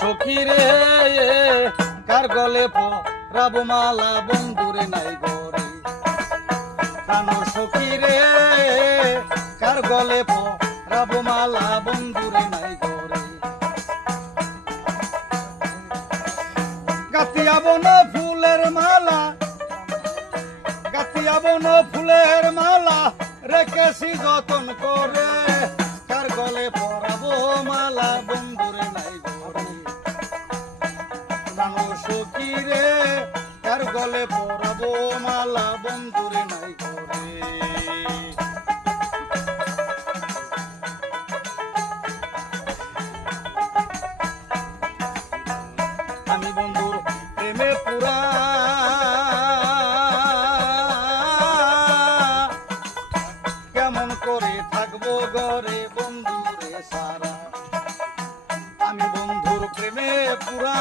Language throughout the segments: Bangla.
সখী রে, কার গলে পরাব মালা বন্ধুরে নাই গরে প্রাণ সখী রে, কার গলে পরাব মালা বন্ধুরে নাই গরে গাতিয়াব না ফুলের মালা গাতিয়াব না ফুলের মালা, রেখেছি যতন করে। কার গলে পরাবো মালা বন্ধুরে রে, কার গলে পরাবো মালা বন্ধুরে নাই ঘরে? আমি বন্ধুর প্রেমে পুরা। কেমন করে থাকব ঘরে বন্ধুরে সারা? আমি বন্ধুর প্রেমে পুরা।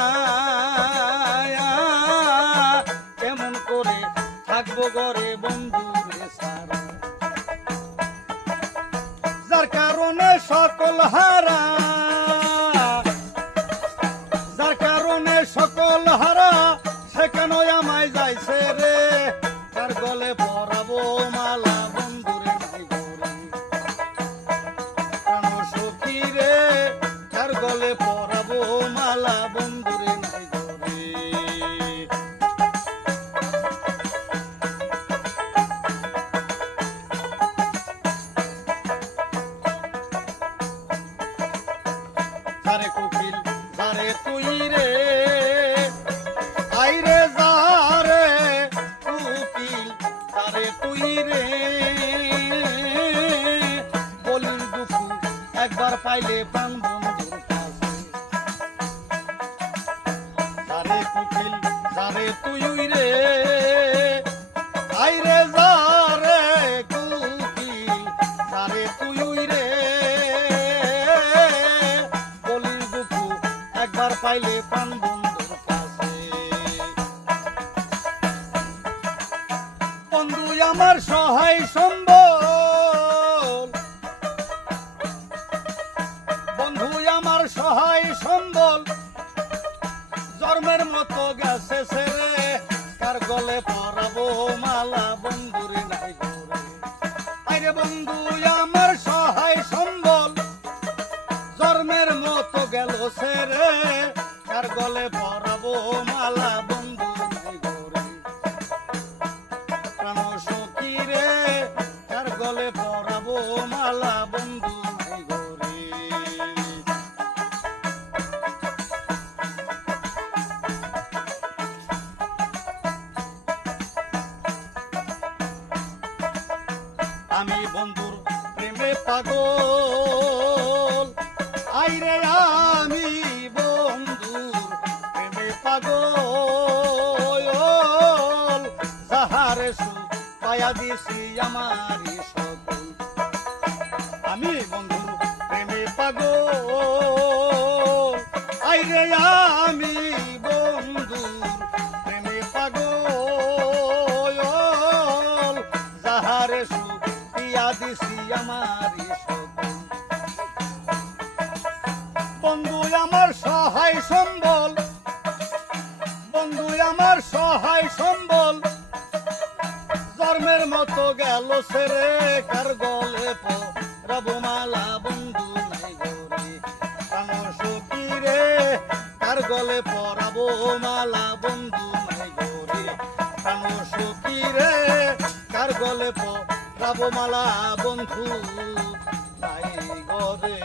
কারণে সকল হারা যারে কোকিল যারে তুই রে। আই রে যারে কোকিল যারে তুই রে। বলির দুঃখ একবার পাইলে প্রাণ তুই রে। একবার পাইলে পান বন্ধুর কাছে বন্ধু, আমার সহায় সম্বল। বন্ধু, আমার সহায় সম্বল। জন্মের মতো গেছে সেরে। গলে পরাবো মালা বন্ধু প্রাণ সখী রে, কার গলে পরাবো মালা বন্ধু আমি বন্ধুর প্রেমে পাগল। আইরে আমি সু পায়া দিছি সকল আমি বন্ধুর প্রেমে আইরে আমি বন্ধুর প্রেমে সুপিয়া দিছি সকল বন্ধু, আমার সহায় সম্বল। বন্ধু, আমার সহায় সম্বল। মতো গেল সেরে, কার গলে রবমালা বন্ধু নাই গরে সখী রে, কার গলে পরাবো মালা বন্ধু নাই গরে সখী রে, কার গলে পরাবো মালা বন্ধু নাই গরে